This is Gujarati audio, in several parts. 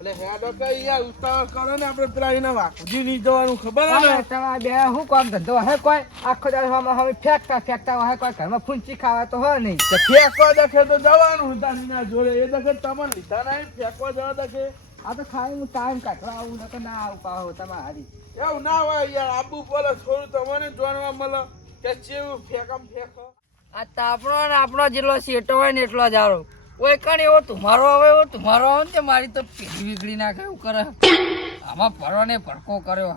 એટલે હેડો કઈ યાર ઉતાવળ કરો ને આપણે પેલા એના વાકુજી નહીં જવાનું ખબર હે ને તમારા બે શું કામ ધંધો હે કોઈ આખો દાડો હવે ફેંકતા હોય કોઈ ઘરમાં ફૂંચી ખાવા તો હોય નહીં તો ફેંકવા દખે તો જવાનું ઉતારીના જોડે એ દખે તમને લીધા નહીં ફેંકવા જવા દખે આ તો ખાઈ હું ટાઈમ કાઢવા આવું નકર ના આવું પાહો તમારી એવું ના હોય યાર આબુ બોલે થોડું તમને જાણવા મળે કે ચેવું ફેંકો આ તાપણો ને આપણો જેટલો શેટો હોય ને એટલો જ આરો ઓય કણ એવો તમારો આવે ને તે મારી તો પેઢી વીગડી નાખે એવું કરે આમાં પરવાને ભડકો કર્યો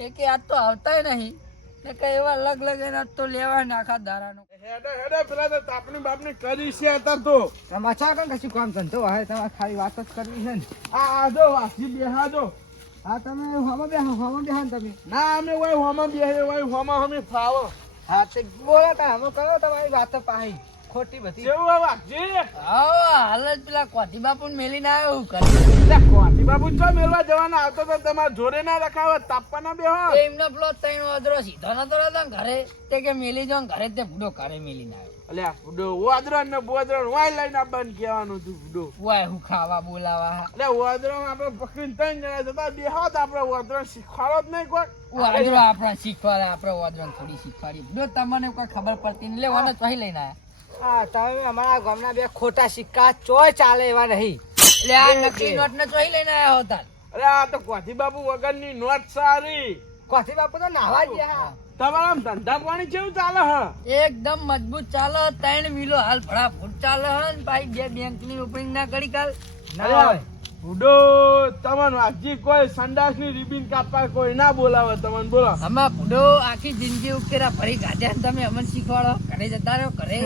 એ કે આજ તો આવતાય નહીં ને કઈ એવા અલગ એને આજ તો લેવાય ને આખા દારાનો હેડે પેલા તો તાપણી બાપની કરી છે અત્યારે તો તમાચા કણ કશું કામ ધંધો હવે તમારે ખાલી વાત જ કરવી છે ને આ જો વાસી બેહા જો હા તમે હોમાં બેહા ને તમે ના અમે હોય હોમાં બેહે હોય હોમાં અમે ફાવો હા તે બોલો તા અમે કરો તમારી વાતો પાહી ખોટી બધી કેવું હોય વાસી હા હાલ જ પેલા કોઠી બાપુ મેલીને આવ્યો હું કરે કોઠી બાપુ છો મેલવા જવાના આવતો તો તમારે જોડે ના રખાવો તાપવાના બેહો એમનો પેલો ત્રણ વાદરો સીધો નતો રહેતો ઘરે તે કે મેલી જો ઘરે તે બુડો ઘરે મેલીને આવ્યો અલ્યા બુડો વાદરો ને બોદરો વાય લઈને આપવાનું કહેવાનું તું બુડો વાય હું ખાવા બોલાવા એટલે વાદરો આપણે પકડીને ત્રણ જણા જતા બેહો તો આપણે વાદરો શીખવાડો જ નહીં કોઈ વાદરો આપણે શીખવાડે આપણે વાદરો થોડી શીખવાડી જો તમને કોઈ ખબર પડતી ને લેવાને ચોહી લઈને આવ્યા હા તમે અમારા ગામના બે ખોટા સિક્કા ચોય ચાલે એવા નહીં એટલે આ નકલી નોટ ને ચોહી લઈને આવ્યા હતા અરે આ તો કોઠી બાપુ વગરની નોટ સારી કોઠી બાપુ તો નાવા ગયા તમારા ધંધા પાણી કેવું ચાલે હ એકદમ મજબૂત ચાલે 3 મિલો હાલ ફટાફટ ચાલે હ ને ભાઈ બે બેંક ની ઓપનિંગ ના કરી કાલ ના બુડો તમને હજી કોઈ સંડાસ ની રિબિન કાપવા કોઈ ના બોલાવે તમને બોલો આમાં બુડો આખી જિંદગી ઉકેરા ભરી કાઢ્યા તમે અમને શીખવાડો ઘરે જતા રહ્યો ઘરે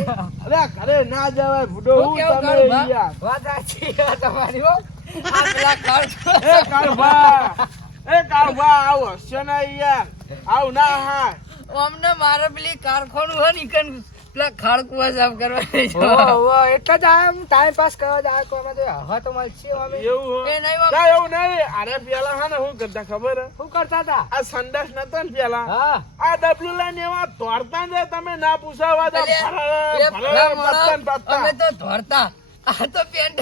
અરે ઘરે ના જવાય બુડો હું તમે યાર વાત સાચી તમારી હો આ પેલા કાળભા આવો હસ્યો ના યાર આવ ના હા અમને મારે પેલી કારખાનું હે નીકન પેલા ખાડકુવા સાફ કરવા ઓહો એટલે જ આમ ટાઈમ પાસ કરવા જાય કોમાં તો હવે તો મળશે અમે એવું એ નહીં ના એવું નહીં અરે પેલા હા ને હું કરતા ખબર શું કરતા હતા આ સંડાસ નતો ને પેલા હા આ ડબલું લઈને એવા ધોરતા ને તમે ના પૂછાવા તો અમે તો ધોરતા આ તો પેન્ટ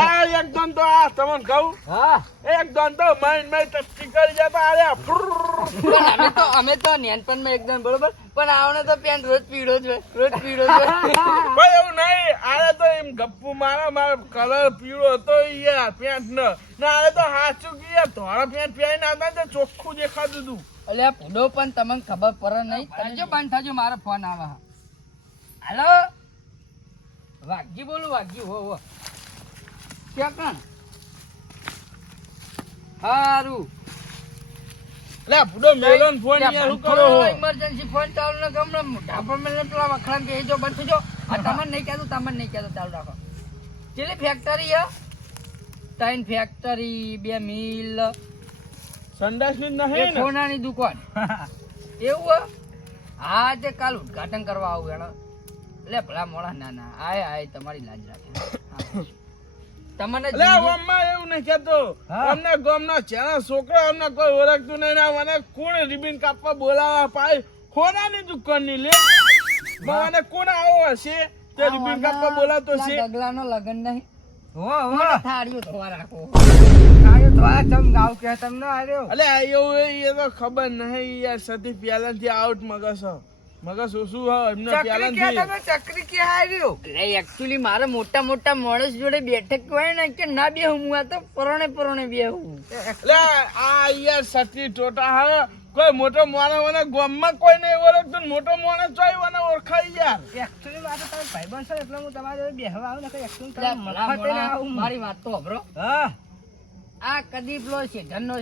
આ એકદમ તો આ તમને કહું હા એકદમ તો માઇન્ડ ટચી કરી જતા અરે અમે તો નેનપણમાં એકદમ બરોબર પણ આવને તો પેન્ટ રોજ પીળો જ હોય ભાઈ એવું નહીં આરે તો એમ ગપ્પુ મારા કલર પીળો હતો યાર પેન્ટ ને આરે તો હાચું કે યાર ધોળા પેન્ટ પહેરીને આવતા તો ચોખ્ખું દેખાતું હતું એટલે આ ભૂડો પણ તમને ખબર પડે નહીં કરજો બંધ થજો મારો ફોન આવે હાલો વાઘજી બોલું વાઘજી હો ક્યાં કાણ હારું લે બુડો મેલોન ફોન યાર શું કરો હો ઇમરજન્સી ફોન ચાલુ ન ગમણે ઢાપણ મેલે પેલા વખરામ કે જો બંધ થજો આ તમને નહીં કહેતું ચાલુ રાખો ચેલી ફેક્ટરી હે 3 ફેક્ટરી 2 મિલ સંડાસ ની નહીં ને સોનાની દુકાન એવું હા તે કાલ ઉદ્ઘાટન કરવા આવું એનો લે ભલા મોળા ના આય તમારી લાજ રાખે તમને લે ઓમ્મા એવું નહીં કેતો અમને ગામનો ચેના છોકરા અમને કોઈ ઓળખતું નહીં ના મને કોણ રિબિન કાપવા બોલાવા પાય ખોરાની દુકાન ની લે મને કોણ આવો હશે તે રિબિન કાપવા બોલાતો છે ગગલાનો લગન નહીં હો થાળીઓ ધોવા રાખો થાળીઓ ધોવા તમ ગાવ કે તમને આર્યો અલે એવું એ તો ખબર નહીં યાર સતી પહેલાથી આઉટ મગસ ઓછું હ એમને પહેલાથી તમે ચક્રી કે આર્યો એટલે એક્ચ્યુઅલી મારે મોટા માણસ જોડે બેઠક હોય ને કે ના બે હું આ તો પરણે બે હું એટલે આ યાર સતી ટોટા હ કોઈ મોટો માણસ મને ગામમાં કોઈ નહીં ઓળખતું મોટો માણસ જોઈ મને ઓળખાય યાર એક્ચ્યુઅલી મારે તમે ભાઈબંધ છો એટલે હું તમારે જોડે બેહવા આવું ને એક્ચ્યુઅલી મારી વાત તો સાંભળો હા આ કદી પેલો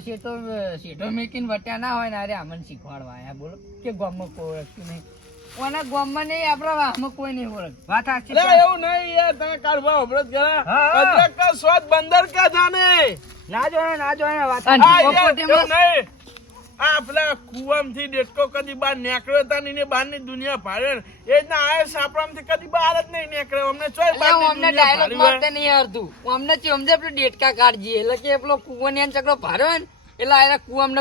શેઠો મેકીને વટ્યા ના હોય ને અરે અમને શીખવાડવા આયા બોલો કે ગામમાં કોઈ ઓળખતું નહીં કોના ગામમાં નહીં આપણા વાહમાં કોઈ નહીં ઓળખ વાત સાચી એવું નહીં યાર તમે કાઢવા હમણાં જ ગયા અદરક કા સ્વાદ બંદર કા જાને ના જોને વાત એવું નહીં આ પેલા કુવામથી ડેટકો કદી બહાર નીકળ્યો હતા ને બહારની દુનિયા ભાડે એ ના આ સાપરામથી કદી બહાર જ નહીં નીકળ્યો અમને ચોય બહારની દુનિયા ભાડે મારતે નહીં આવતું અમને સમજે પેલો ડેટકા કાઢજી એટલે કે પેલો કુવો ને ચકડો ભાર્યો ને એટલે આ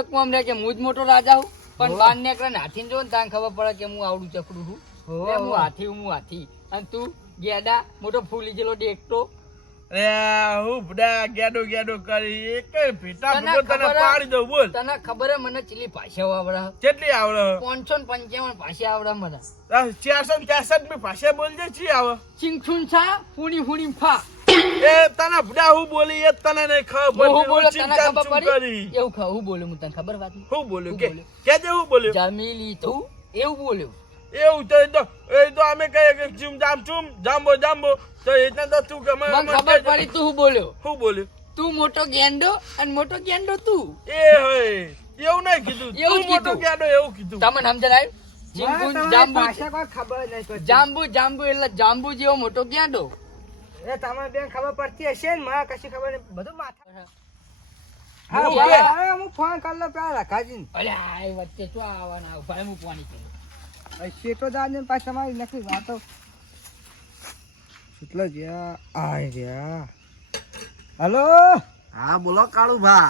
કુવામ રે કે હું જ મોટો રાજા હું પણ બહાર નીકળે ને હાથી જો ને ત્યાં ખબર પડે કે હું આવડું ચકડું છું હું હાથી અને તું ગેડા મોટો ફૂલી જેલો ડેકટો અરે હું બડા ગેડો ગેડો કરી એક ભીટા તને ભૂકો તને ખબર પાડી દઉં બોલ તને ખબર હે મને ચીલી ભાષાઓ આવડે કેટલી આવડે 555 ભાષા આવડે મને 463 ની ભાષા બોલજે છી આવે ચિંગછુન છા ફૂણી ફૂણી ફા એ તને બડા હું બોલી એ તને નહીં ખબર હું બોલો તને ચિંતા ખબર શું પડી કરી એવું ખા હું બોલું હું તને ખબર વાત હું બોલ્યું હું કે બોલ્યો? કેજે હું બોલ્યું જમીલી તું એવું બોલ્યો એવું તો એ તો અમે કહીએ કે ચૂમ જાંબો જાંબો તો એટલે તો તું કે મને ખબર પડી તું હું બોલ્યો હું બોલ્યું તું મોટો ગેંડો અને મોટો ગેંડો તું એ હોય એવું નહીં કીધું એવું તું મોટો કીધું. ગાડો એવું કીધું તમને સમજાય ચિંગુન જાંબુ ખબર નહીં પડતી. જાંબુ જાંબુ એટલે જાંબુ જેવો મોટો ગેંડો એ તમને બેન ખબર પડતી હશે ને મારે કશી ખબર નહીં બધું માથા હા, હા બોલે. ભાઈ, હું ફોન કરી લો પેલા રખાજીને. અરે આ એ વચ્ચે શું આવવાના ભાઈ હું પાણી પીવું હવે શેઠો દાદા ને પાછી તમારી નકલી વાતો કેટલો ગયા આય રહ્યા હલો હા બોલો કાળુભા.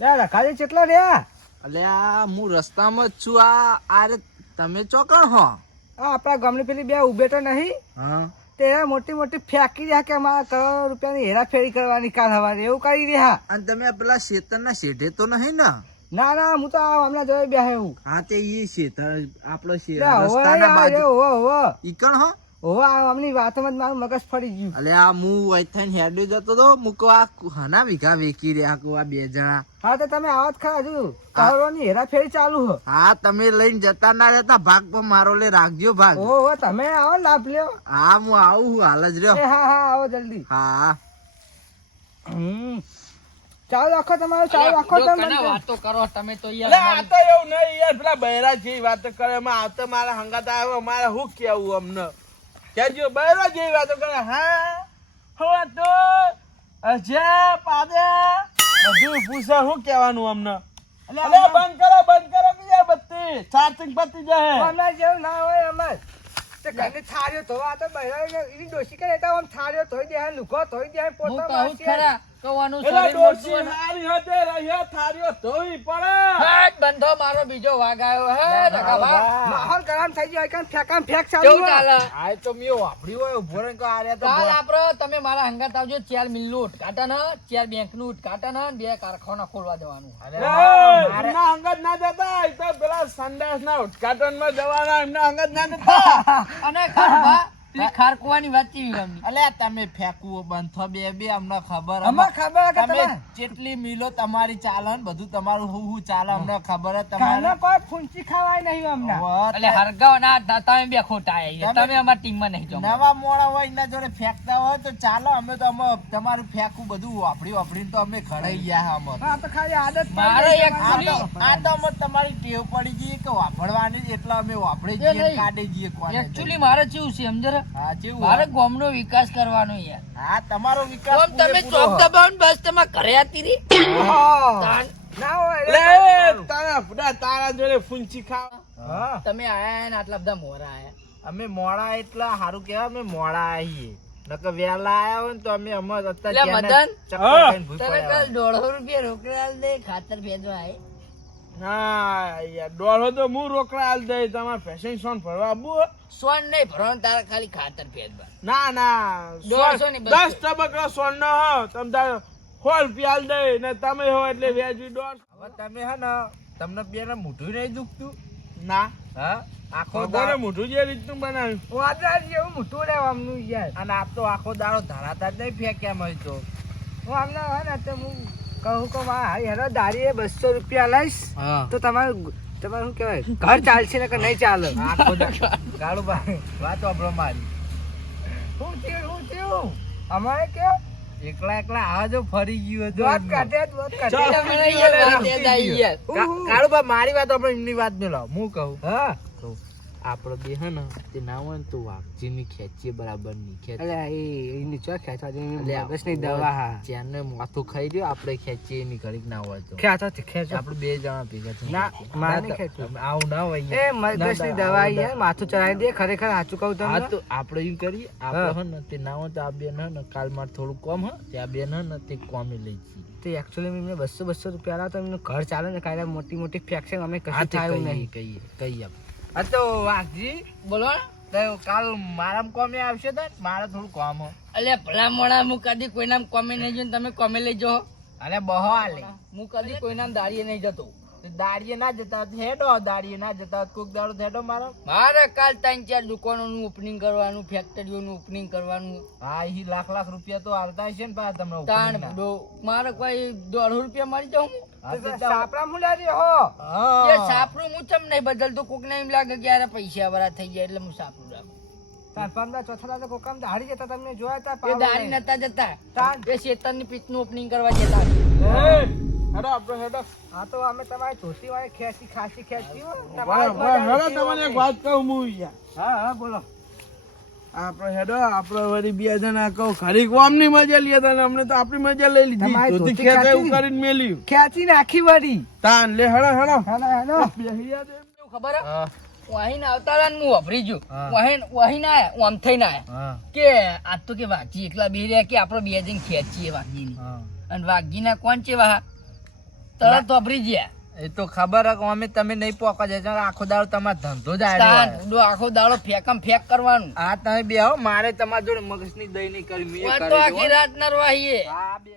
યાર રખાજી કેટલા રહ્યા અલ્યા હું રસ્તામાં જ છું. આરે તમે ચોકણ હો? આ આપણા ગામની પેલી બે ઉભે તો નહીં હા તે મોટી મોટી ફેંકી રહ્યા કે અમારા કરોડ રૂપિયાની હેરાફેરી કરવાની કાલ હવારે એવું કરી રહ્યા. અને તમે પેલા શેતરના શેઠે તો નહીં ને? ના ના હું તો આ હમણાં જોઈ બે હું હા તે ઈ શેતર આપણો રસ્તાના હોવે બાજુ હોવે ઈકણ હો? હોવે આમની વાતોમાં જ મારું મગજ ફરી ગયું. અલ્યા હું અહીંથી હેડ્યો જતો તો મૂકો આ હના વીઘા વેકી રહ્યા કો આ બે જણા. હા તો તમે આવો જ ખરા હજુ કરોડોની હેરાફેરી ચાલુ હો. હા તમે લઈને જતા ના રહેતા ભાગ પર મારો લે રાખજો ભાગ. ઓહો તમે આવો લાભ લ્યો. હા હું આવું હું હાલ જ એ રહ્યો. હા હા આવો જલ્દી. હા ચાલુ રાખો તમારું ચાલુ રાખો જો તમે કને વાતો કરો તમે તો એટલે યાર આ તો એવું નહીં યાર પેલા બૈરા જેવી વાતો કરે એમાં આ તો મારા હંગાત આવ્યો મારે શું કેવું અમને કેજો બૈરા જેવી વાતો કરે હા હો તો અજય પાદે બધું પૂછે શું કહેવાનું અમને અલે બંધ કરો કે યાર બત્તી ચાર્જિંગ પતી જાય અમાર જેવું ના હોય અમાર તે ઘરને થાળીઓ ધોવા તો બહેરા એની ડોશી કરે તો આમ થાળીઓ ધોઈ દે લુકો ધોઈ દે હું પોતા કહું જ ખરા કવાનું એટલે શરીર ડોશી મોટું હારી હતે રહ્યા થારીઓ ધોવી પડે હાટ બંધો મારો બીજો વાઘ આવ્યો હે નકાભા માહોલ ગરમ થઈ ગયો એકમ ફેકામ ફેક ચાલુ કેવું હોય. ચાલે આ તો મેં વાપર્યું હોય ઉભો રહીને કહો આ રહ્યા તો કાલ આપડે તમે મારા હંગાત આવજો 4 મિલનું ઉદઘાટન હે 4 બેંકનું ઉદઘાટન હે 2 કારખાના ખોલવા દેવાનું એમના અંગત ના જતા એ તો પેલા સંડાસ ના ઉદઘાટન માં જવાના એમના અંગત ના જતા અને ખારભા પેલી ખારકવાની વાત કેવી ગમી અલ્યા તમે ફેંકવું બંધ થો બે અમને ખબર અમાર ખબર કે તમે તમે જેટલી મિલો તમારી ચાલે ને બધું તમારું હું ચાલે અમને ખબર જ ખાના તમારે કોઈ ફૂંચી ખાવાય નહીં અમને. એટલે હરગાવ ના તમે બે ખોટા આયા તમે અમાર ટીમમાં નહીં જો નવા મોડા હોય એના જોડે ફેંકતા હોય તો ચાલો અમે તો અમે તમારું ફેંકવું બધું વાપરીને તો અમે ખડાઈ ગયા અમે હા તો ખાલી આદત પડી મારે ગઈ એક તમારી. આ તો અમે તમારી ટેવ પડી ગઈ કે વાપરવાની જ એટલે અમે વાપરી એ જઈએ નહીં. કાઢી જઈએ કોને એકચ્યુઅલી મારે કેવું છે સમજર હા જેવું મારે ગામનો વિકાસ કરવાનો યાર હા તમારો વિકાસ આમ તમે પૂરેપૂરો ચોક દબાવો ને બસ તમે ઘરે આતી રહી હા. તાન ના હોય લે એટલે તારા ફુડા તારા જોડે ફૂંચી ખાવ હા તમે આયા ને આટલા બધા મોરા આયા અમે મોડા એટલા સારું કેવાય અમે મોડા આવીએ નકર વેલા આયા હોય ને તો અમે એટલે અત્યારે મદન, ચક્કર ખાઈને ભૂઈ તમે પડ્યા કાલ 150 રૂપિયા રોકડા આલ દે ખાતર ભેજવા આય હા યાર દોડો તો હું રોકડા આલ દઈ તમારે ફેશન સોન ભરવા આબુ સોન નહીં ભરવાનું તારે ખાલી ખાતર ભેજવા ના ના 150 ની બસો. 10 તબકડો સોન નો હો તમ તારે 100 રૂપિયા આલ દઈ ને તમે હો એટલે વ્યાજબી 150 હવે તમે હે ને તમને બે ને મોઢું નહીં દુખતું ના હા આખો ભગવાને દાડો મોઢું જે રીતનું બનાવ્યું વાદળા જેવું મોટું રહેવાનું યાર. અને આપ તો આખો દાડો ધરાતા જ નહીં ફેંક્યા મય તો હું આમને હોય ને તો હું કહું કે મારા હેરો દાડીએ 200 રૂપિયા લઈશ હા તો તમારું શું કહેવાય ઘર ચાલશે ને કે નહીં ચાલે. આખો કાળુભાઈ વાત વાપરો મારી હું થયું અમારે કેવું એકલા આવા જો ફરી ગયું દોત કાઢે દોત કાઢે. ચાલ. તમે યાર વાત યાદ આવી યાર કાળુભાઈ મારી વાત આપણે એમની વાત મેં લાવ હું કહું હા આપડે બે હે ને તે ના હોય ને તો વાઘજી ની ખેંચીએ બરાબર ની ખેંચ અલે એ નીચે ખેંચવા દે એટલે મગજની દવા હા જ્યાંને માથું ખાઈ રહ્યું આપણે ખેંચીએ એની ઘડીક ના હોય તો ખેંચો ખેંચો આપણે બે જણા ભેગા થઈને ના, ખેંચીએ. મારે ના નહીં તો- ખેંચવું. આવું ના હોય એ મગજની દવા યાર માથું ચડાવી દે ખરેખર સાચું કહું હા તમને તો આપણે એમ કરીએ આપણે હે ને તે ના હોય તો આ બેન હે ને કાલ મારે થોડું કોમ હે તે આ બેન હે ને તે કોમે લઈ જઈએ તે એકચ્યુઅલી મેં 200 રૂપિયા આલા તો એમનું ઘર ચાલે ને કાંઈ મોટી મોટી ફેક્શન અમે હા કશું તે થયું કહીએ નહીં. કહીએ આપણે આ તો વાઘજી બોલો ને. તો કાલ મારામાં કોમે આવશે તો મારે થોડું કામ હો. અલ્યા ભલા મોણા હું કદી કોઈના કોમે નહીં જોઈને તમે કોમે લઈ જાઓ. અને બહો આલે હું કદી કોઈના દાડીએ નહીં જતો. દાડીએ ના જતા હોત હેડો, દાડીએ ના જતા હોત કોક દાડો હેડો મારો. મારે કાલ 3-4 દુકાનોનું ઓપનિંગ કરવાનું, ફેક્ટરીઓનું ઓપનિંગ કરવાનું. હા ઈ લાખ રૂપિયા તો આવતા હશે ને પા તમને તાણ opening ના. બધો મારે કોઈ 150 રૂપિયા મળી જાઉં. હા, તે તો- સાપરા મુલારી હો હા. એ સાપરું હું ચમ નહીં બદલતો. કોકને એમ લાગે કે યાર પૈસા વાળા થઈ જાય એટલે હું સાપરું રાખું. તાર પંદર ચોથા દાડે કોક આમ દાઢી જતા તમને જોયા તા એ પાવર દારી ને. નતા જતા. તાન. એ શેતાનની પીચનું ઓપનિંગ કરવા જતા. હેડો આપણે હેડો હા તો અમે તમારી ધોતી વાળી ખેંચી ખાસી ખેંચી હો હેડો તમને એક વાત કહું હું યાર. હા હા બોલો આપણે હેડો આપણે વળી બે જણા કહું ખરી કોમની મજા લઈએ તને અમને તો આપણી મજા લઈ લીધી તમારી ધોતી ધોતી ખેંચાય એવું ખેંચી? કરીને મેલ્યું ખેંચી નાખી વળી તાન લે હેડો હેડો હેલો હેલો બેહી જા દે. કેવું ખબર હે? હા, વાહીન આવતા રહ્યા ને હું વાપરી ગયો. હા. વાહીન આયા, હું આમ થઈને આયા. હા, કે આજ તો કે વાઘજી એકલા બેહી રહ્યા કે આપણે બે જણ ખેંચીએ વાઘજીની. હા. અને વાઘજીના કોણ છે વાહ તરત વાપરી ગયા. એ તો ખબર હે કે અમે તમે નહીં પોકા જાય આખો દાડો તમારો ધંધો જ આડો તાન હોય. ઉડો આખો દાડો ફેકમ ફેક કરવાનું. આ તમે બે મારે તમારા જોડે મગજની દહીં નહીં કરી મેં વાત કરી તો દો. આખી રાત ના રવાહીએ. હા, બે